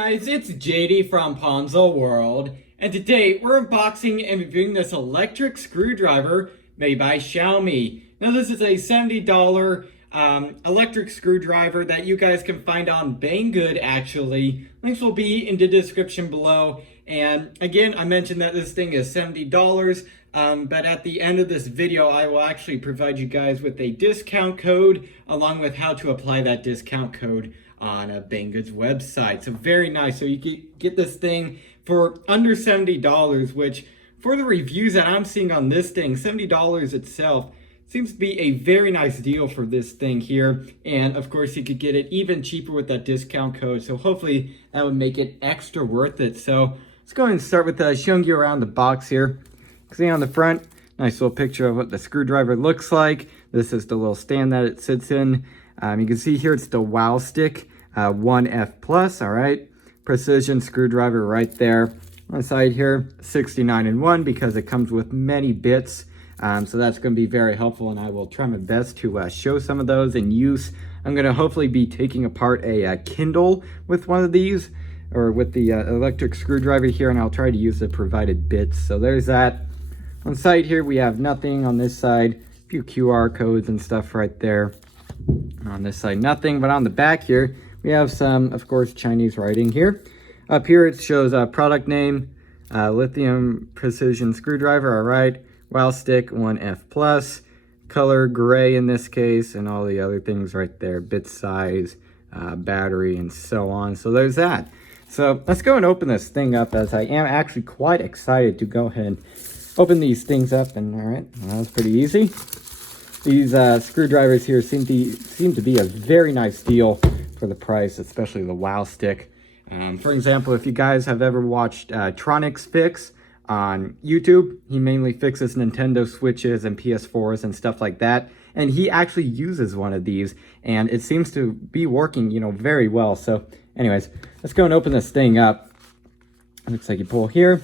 guys, it's JD from Ponzo World, and today we're unboxing and reviewing this electric screwdriver made by Xiaomi. Now this is a $70 electric screwdriver that you guys can find on Banggood actually. Links will be in the description below. And again, I mentioned that this thing is $70, but at the end of this video, I will actually provide you guys with a discount code along with how to apply that discount code on Banggood's website. So very nice. So you can get this thing for under $70, which for the reviews that I'm seeing on this thing, $70 itself seems to be a very nice deal for this thing here. And of course you could get it even cheaper with that discount code. So hopefully that would make it extra worth it. So let's go ahead and start with showing you around the box here. See on the front, nice little picture of what the screwdriver looks like. This is the little stand that it sits in. You can see here it's the Wowstick 1F+, all right? Precision screwdriver right there. On the side here, 69-in-1 because it comes with many bits. So that's going to be very helpful, and I will try my best to show some of those in use. I'm going to hopefully be taking apart a Kindle with one of these, or with the electric screwdriver here, and I'll try to use the provided bits. So there's that. On the side here, we have nothing. On this side, a few QR codes and stuff right there. On this side, nothing. But on the back here, we have some, of course, Chinese writing here. Up here, it shows a product name, lithium precision screwdriver, all right. Wowstick 1F+, color gray in this case, and all the other things right there, bit size, battery, and so on. So there's that. So let's go and open this thing up, as I am actually quite excited to go ahead and open these things up. And all right, well, that was pretty easy. These screwdrivers here seem to be a very nice deal for the price, especially the Wowstick. For example, if you guys have ever watched Tronics Fix on YouTube, he mainly fixes Nintendo Switches and PS4s and stuff like that. And he actually uses one of these, and it seems to be working, you know, very well. So anyways, let's go and open this thing up. Looks like you pull here.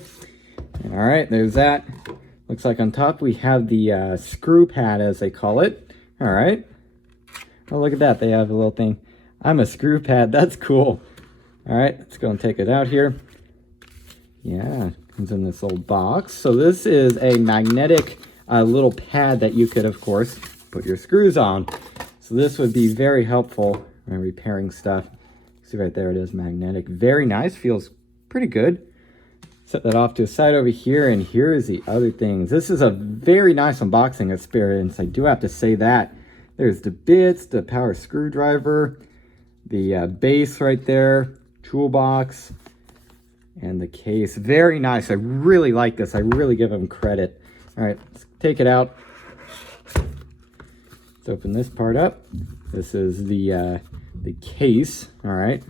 And all right, there's that. Looks like on top we have the screw pad, as they call it. All right. Oh, look at that. They have a little thing. I'm a screw pad. That's cool. All right, let's go and take it out here. Yeah, comes in this little box. So this is a magnetic little pad that you could, of course, put your screws on. So this would be very helpful when repairing stuff. See right there, it is magnetic. Very nice, feels pretty good. Set that off to the side over here, and here is the other things. This is a very nice unboxing experience, I do have to say that. There's the bits, the power screwdriver, the base right there, toolbox, and the case. Very nice. I really like this. I really give them credit. All right, let's take it out. Let's open this part up. This is the case. All right.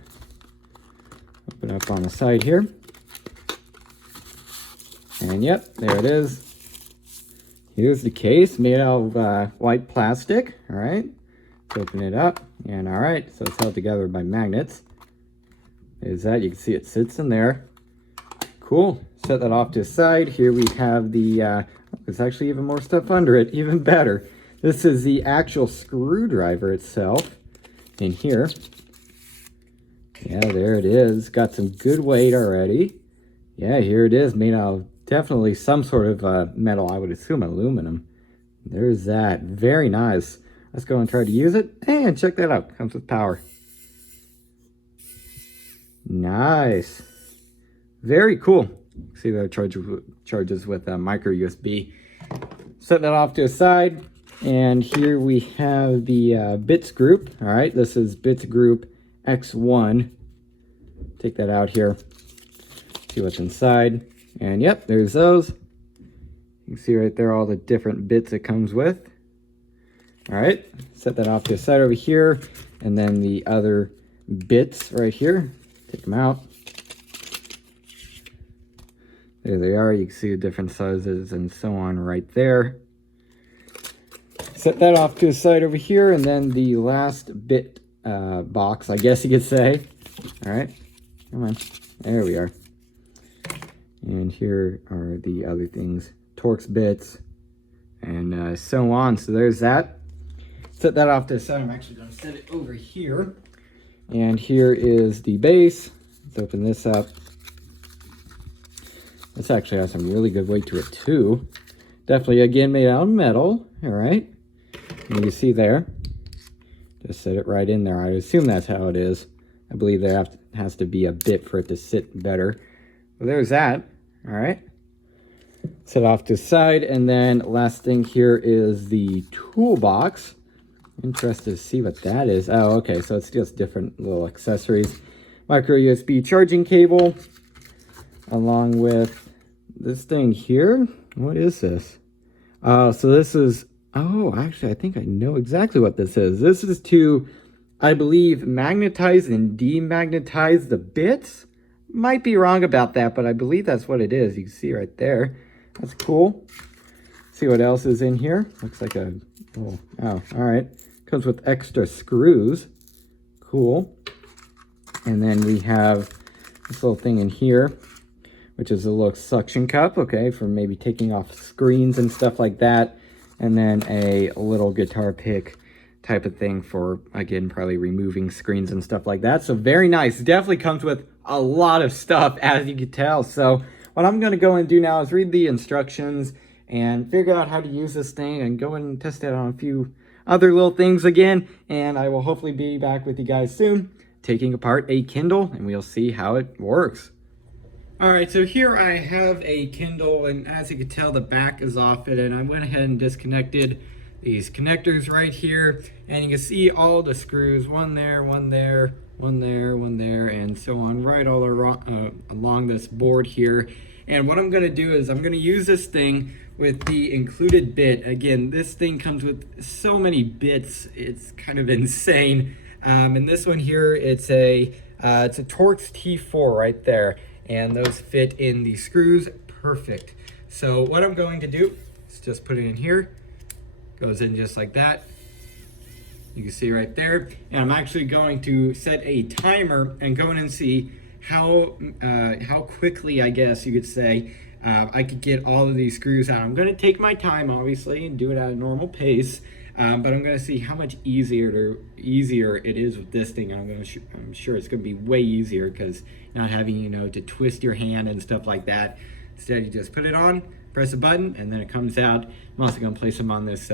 Open up on the side here. And yep, there it is. Here's the case made out of white plastic. All right. Let's open it up. And all right, so it's held together by magnets. There's that. You can see it sits in there. Cool. Set that off to the side. Here we have the, there's actually even more stuff under it, even better. This is the actual screwdriver itself in here. Yeah, there it is. Got some good weight already. Yeah, here it is, made out of definitely some sort of metal. I would assume aluminum. There's that. Very nice. Let's go and try to use it. And check that out. Comes with power. Nice. Very cool. See that charges with micro USB. Set that off to the side, and here we have the bits group. All right, this is bits group X1. Take that out here. See what's inside, and yep, there's those. You can see right there all the different bits it comes with. All right, set that off to the side over here, and then the other bits right here. Take them out. There they are. You can see the different sizes and so on right there. Set that off to the side over here, and then the last bit box, I guess you could say. All right, come on. There we are. And here are the other things, Torx bits, and so on. So there's that. Set that off to the side. I'm actually going to set it over here. And here is the base. Let's open this up. This actually has some really good weight to it too. Definitely, again, made out of metal. All right. And you see there, just set it right in there. I assume that's how it is. I believe there has to be a bit for it to sit better. Well, there's that. All right. Set off to the side. And then last thing here is the toolbox. Interested to see what that is. Oh, okay. So it's just different little accessories. Micro USB charging cable. Along with this thing here. What is this? So this is... Oh, actually, I think I know exactly what this is. This is to, I believe, magnetize and demagnetize the bits. Might be wrong about that, but I believe that's what it is. You can see right there. That's cool. See what else is in here. Looks like a... Oh, all right. Comes with extra screws. Cool. And then we have this little thing in here, which is a little suction cup, okay, for maybe taking off screens and stuff like that. And then a little guitar pick type of thing for, again, probably removing screens and stuff like that. So very nice. Definitely comes with a lot of stuff, as you can tell. So what I'm going to go and do now is read the instructions and figure out how to use this thing and go and test it on a few other little things again. And I will hopefully be back with you guys soon, taking apart a Kindle, and we'll see how it works. Alright, so here I have a Kindle, and as you can tell, the back is off it, and I went ahead and disconnected these connectors right here, and you can see all the screws, one there, one there, one there, one there, and so on, right all along this board here. And what I'm going to do is I'm going to use this thing with the included bit. Again, this thing comes with so many bits, it's kind of insane. And this one here, it's a Torx T4 right there. And those fit in the screws perfect. So what I'm going to do is just put it in here. Goes in just like that. You can see right there. And I'm actually going to set a timer and go in and see how quickly, I guess you could say, I could get all of these screws out. I'm going to take my time, obviously, and do it at a normal pace. But I'm going to see how much easier it is with this thing. I'm sure it's going to be way easier because not having, you know, to twist your hand and stuff like that. Instead, you just put it on, press a button, and then it comes out. I'm also going to place them on this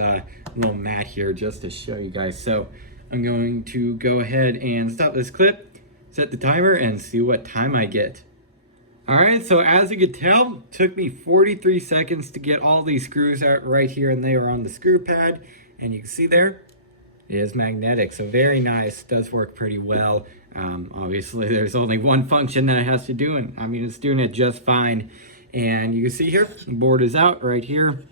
little mat here just to show you guys. So I'm going to go ahead and stop this clip, set the timer, and see what time I get. Alright, so as you can tell, it took me 43 seconds to get all these screws out right here, and they are on the screw pad. And you can see there, it is magnetic, so very nice. Does work pretty well. Obviously, there's only one function that it has to do, and I mean, it's doing it just fine. And you can see here, the board is out right here.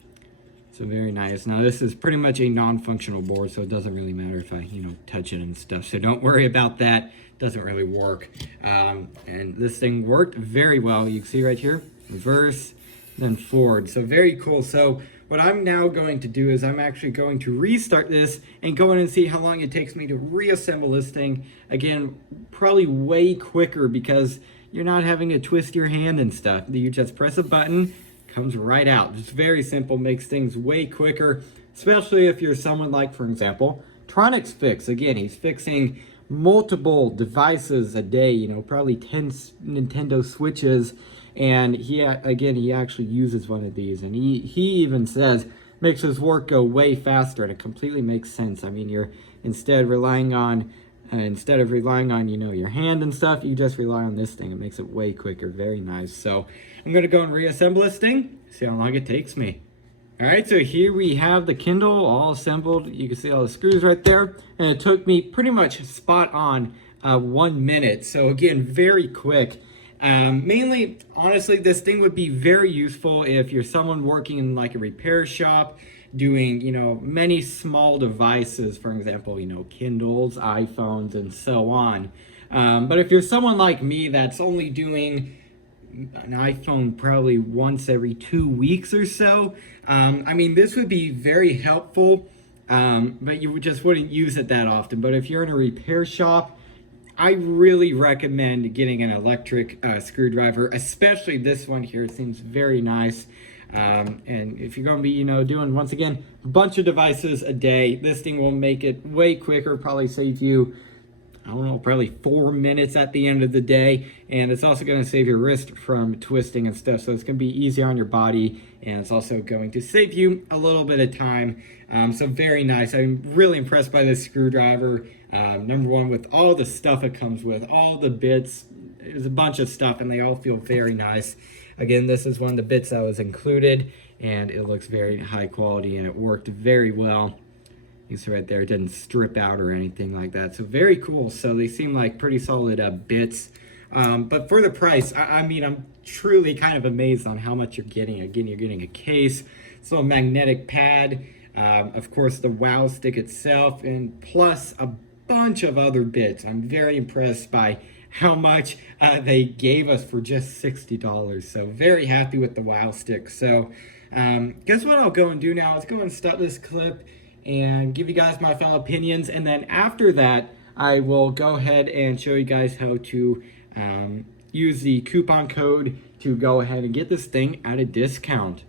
So very nice. Now, this is pretty much a non-functional board, so it doesn't really matter if I, you know, touch it and stuff. So don't worry about that. It doesn't really work. And this thing worked very well. You can see right here, reverse, then forward. So very cool. So what I'm now going to do is I'm actually going to restart this and go in and see how long it takes me to reassemble this thing. Again, probably way quicker because you're not having to twist your hand and stuff. You just press a button, comes right out. It's very simple, makes things way quicker, especially if you're someone like, for example, Tronic's Fix. Again, he's fixing multiple devices a day, you know, probably 10 Nintendo Switches. And he actually uses one of these, and he even says makes his work go way faster, and it completely makes sense. I mean, you're instead of relying on, you know, your hand and stuff, you just rely on this thing. It makes it way quicker. Very nice. So I'm gonna go and reassemble this thing, see how long it takes me. All right, so here we have the Kindle all assembled. You can see all the screws right there, and it took me pretty much spot on 1 minute. So again, very quick. Mainly, honestly, this thing would be very useful if you're someone working in like a repair shop, doing, you know, many small devices, for example, you know, Kindles, iPhones, and so on. But if you're someone like me that's only doing an iPhone probably once every 2 weeks or so, I mean, this would be very helpful, but you just wouldn't use it that often. But if you're in a repair shop, I really recommend getting an electric screwdriver, especially this one here. It seems very nice. And if you're going to be, you know, doing, once again, a bunch of devices a day, this thing will make it way quicker, probably save you, I don't know, probably 4 minutes at the end of the day. And it's also going to save your wrist from twisting and stuff. So it's going to be easier on your body. And it's also going to save you a little bit of time. So very nice. I'm really impressed by this screwdriver. Number one, with all the stuff it comes with, all the bits. There's a bunch of stuff and they all feel very nice. Again, this is one of the bits that was included. And it looks very high quality and it worked very well. You see right there, it didn't strip out or anything like that. So very cool. So they seem like pretty solid bits. But for the price, I mean, I'm truly kind of amazed on how much you're getting. Again, you're getting a case, so a magnetic pad, of course the Wowstick itself, and plus a bunch of other bits. I'm very impressed by how much they gave us for just $60. So very happy with the Wowstick. So guess what I'll go and do now is go and stop this clip and give you guys my final opinions, and then after that I will go ahead and show you guys how to use the coupon code to go ahead and get this thing at a discount.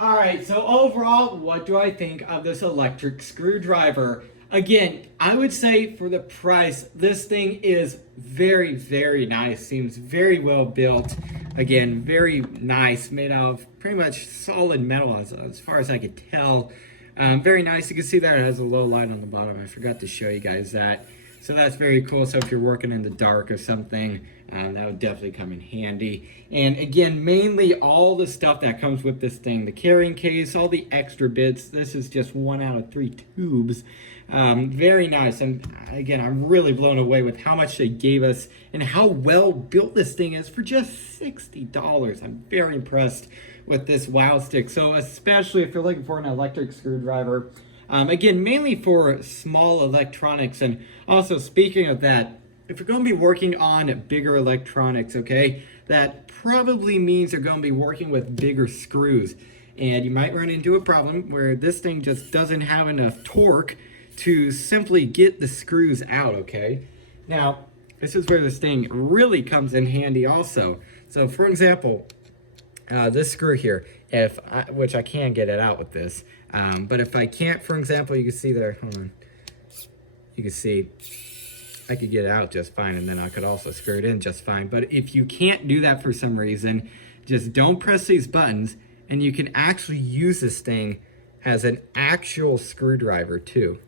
Alright, so overall, what do I think of this electric screwdriver? Again, I would say for the price, this thing is very, very nice. Seems very well built. Again, very nice, made out of pretty much solid metal as far as I could tell. Very nice. You can see that it has a low light on the bottom. I forgot to show you guys that. So that's very cool. So if you're working in the dark or something, that would definitely come in handy. And again, mainly all the stuff that comes with this thing, the carrying case, all the extra bits. This is just 1 out of 3 tubes. Very nice. And again, I'm really blown away with how much they gave us and how well built this thing is for just $60. I'm very impressed with this Wowstick. So especially if you're looking for an electric screwdriver, again, mainly for small electronics. And also, speaking of that, if you're going to be working on bigger electronics, okay, that probably means you're going to be working with bigger screws. And you might run into a problem where this thing just doesn't have enough torque to simply get the screws out, okay? Now, this is where this thing really comes in handy also. So, for example, this screw here, which I can get it out with this, but if I can't, for example, you can see there, hold on, you can see I could get it out just fine, and then I could also screw it in just fine. But if you can't do that for some reason, just don't press these buttons, and you can actually use this thing as an actual screwdriver too.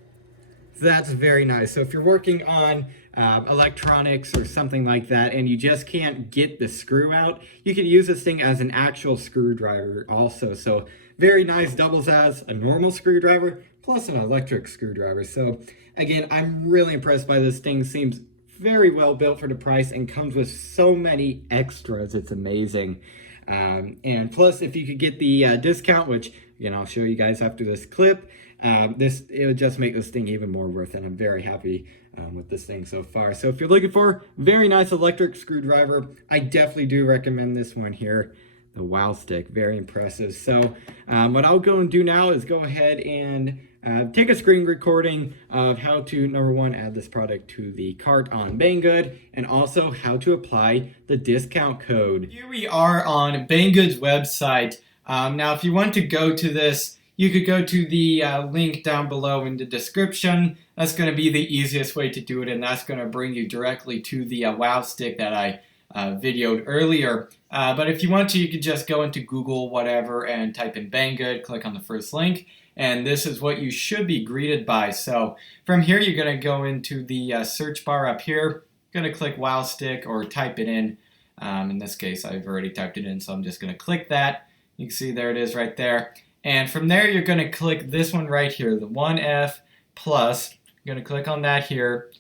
So that's very nice. So if you're working on electronics or something like that and you just can't get the screw out, you can use this thing as an actual screwdriver also. So very nice, doubles as a normal screwdriver plus an electric screwdriver. So again, I'm really impressed by this thing. Seems very well built for the price and comes with so many extras. It's amazing. And plus, if you could get the discount, which again I'll show you guys after this clip, it would just make this thing even more worth it. I'm very happy with this thing so far. So if you're looking for very nice electric screwdriver, I definitely do recommend this one here, the Wowstick. Very impressive. So what I'll go and do now is go ahead and take a screen recording of how to, number one, add this product to the cart on Banggood, and also how to apply the discount code. Here we are on Banggood's website. Now, if you want to go to this, you could go to the link down below in the description. That's going to be the easiest way to do it, and that's going to bring you directly to the Wowstick that I videoed earlier. But if you want to, you could just go into Google, whatever, and type in Banggood, click on the first link, and this is what you should be greeted by. So from here, you're going to go into the search bar up here. You're going to click Wowstick or type it in. In this case, I've already typed it in, so I'm just going to click that. You can see there it is right there. And from there, you're going to click this one right here, the 1F plus. You're going to click on that here.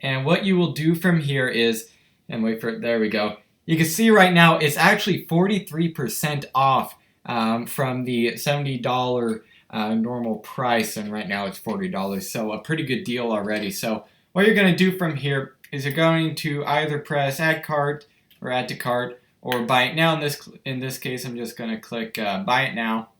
And what you will do from here is, and wait for it, there we go. You can see right now it's actually 43% off from the $70 normal price, and right now it's $40. So a pretty good deal already. So what you're going to do from here is you're going to either press Add Cart or Add to Cart or Buy It Now. In this case, I'm just going to click Buy It Now.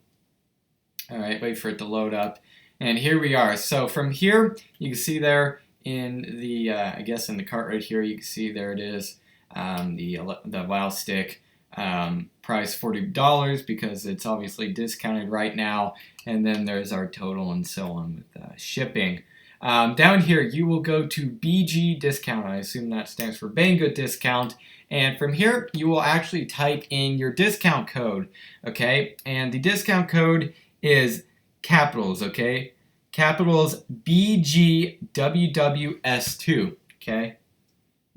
All right, wait for it to load up. And here we are. So from here, you can see there in the, I guess in the cart right here, you can see there it is, the Wowstick, price $40 because it's obviously discounted right now. And then there's our total and so on with shipping. down here you will go to BG discount. I assume that stands for Banggood discount. And from here you will actually type in your discount code, okay? And the discount code is capitals, okay? Capitals BGWWS2, okay?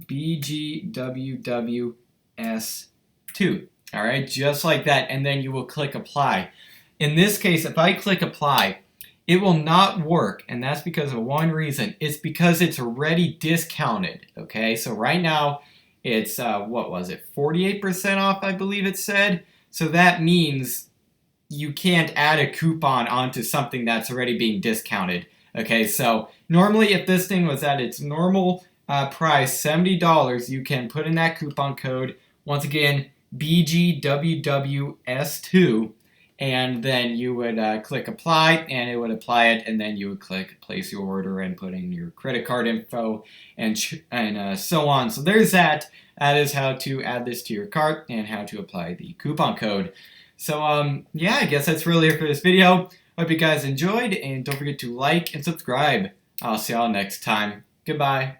BGWWS2. All right, just like that, and then you will click apply. In this case, if I click apply, it will not work, and that's because of one reason. It's because it's already discounted, okay? So right now, it's, what was it, 48% off, I believe it said? So that means you can't add a coupon onto something that's already being discounted, okay? So normally, if this thing was at its normal price, $70, you can put in that coupon code. Once again, BGWWS2, and then you would click apply, and it would apply it, and then you would click place your order and put in your credit card info and so on. So there's that. That is how to add this to your cart and how to apply the coupon code. So yeah, I guess that's really it for this video. Hope you guys enjoyed, and don't forget to like and subscribe. I'll see y'all next time. Goodbye.